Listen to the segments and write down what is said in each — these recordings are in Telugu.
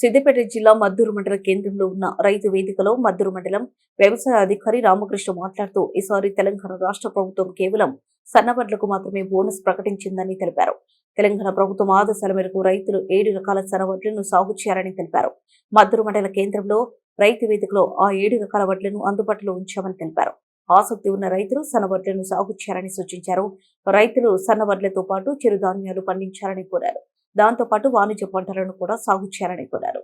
సిద్దిపేట జిల్లా మద్దూరు మండల కేంద్రంలో ఉన్న రైతు వేదికలో మద్దూరు మండలం వ్యవసాయ అధికారి రామకృష్ణ మాట్లాడుతూ ఈసారి తెలంగాణ రాష్ట్ర ప్రభుత్వం కేవలం సన్నవడ్లకు మాత్రమే బోనస్ ప్రకటించిందని తెలిపారు. తెలంగాణ ప్రభుత్వం ఆదేశాల మేరకు రైతులు 7 రకాల సన్నవడ్లను సాగు చేయాలని తెలిపారు. మద్దూరు మండల కేంద్రంలో రైతు వేదికలో ఆ 7 రకాల వడ్లను అందుబాటులో ఉంచామని తెలిపారు. ఆసక్తి ఉన్న రైతులు సన్నవడ్లను సాగు చేయాలని సూచించారు. రైతులు సన్నవడ్లతో పాటు చిరుధాన్యాలు పండించాలని కోరారు. దాంతో పాటు వాణిజ్య పంటలను కూడా సాగు చేయాలని కోరారు.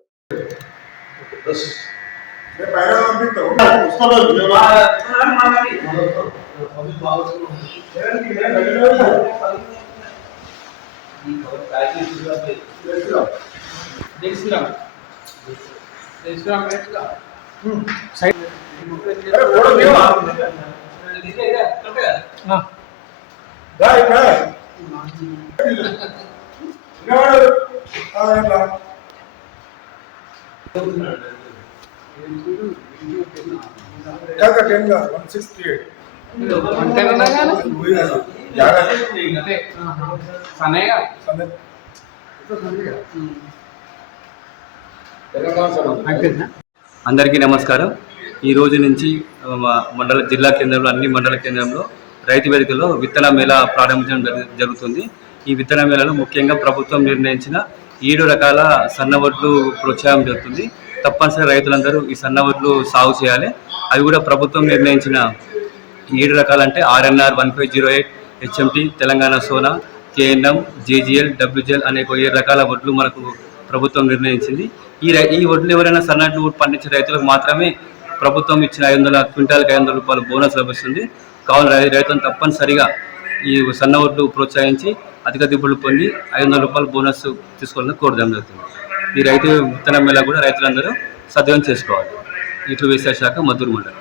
అందరికీ నమస్కారం. ఈ రోజు నుంచి మండల జిల్లా కేంద్రంలో అన్ని మండల కేంద్రంలో రైతు వేదికలో విత్తన మేళా ప్రారంభించడం జరుగుతుంది. ఈ విత్తన మేళాలో ముఖ్యంగా ప్రభుత్వం నిర్ణయించిన 7 రకాల సన్నవడ్లు ప్రోత్సాహం జరుగుతుంది. తప్పనిసరి రైతులందరూ ఈ సన్నవడ్లు సాగు చేయాలి. అవి కూడా ప్రభుత్వం నిర్ణయించిన 7 రకాలంటే RNR 1508, HMT, Telangana Sona, KNM, JGL, WGL అనే 7 రకాల వడ్లు మనకు ప్రభుత్వం నిర్ణయించింది. ఈ వడ్లు ఎవరైనా సన్నవడ్లు పండించే రైతులకు మాత్రమే ప్రభుత్వం ఇచ్చిన 500 క్వింటాల్కి 500 రూపాయలు బోనస్ లభిస్తుంది. కావున రైతులను తప్పనిసరిగా ఈ సన్నవడ్లు ప్రోత్సహించి అధిక దిగుబడులు పొంది 500 రూపాయలు బోనస్ తీసుకోవాలని కోరడం జరుగుతుంది. ఈ రైతు విత్తన మేళ కూడా రైతులందరూ సద్వినియోగం చేసుకోవాలి. ఇట్లు వ్యవసాయ శాఖ మద్దూరు మండలం.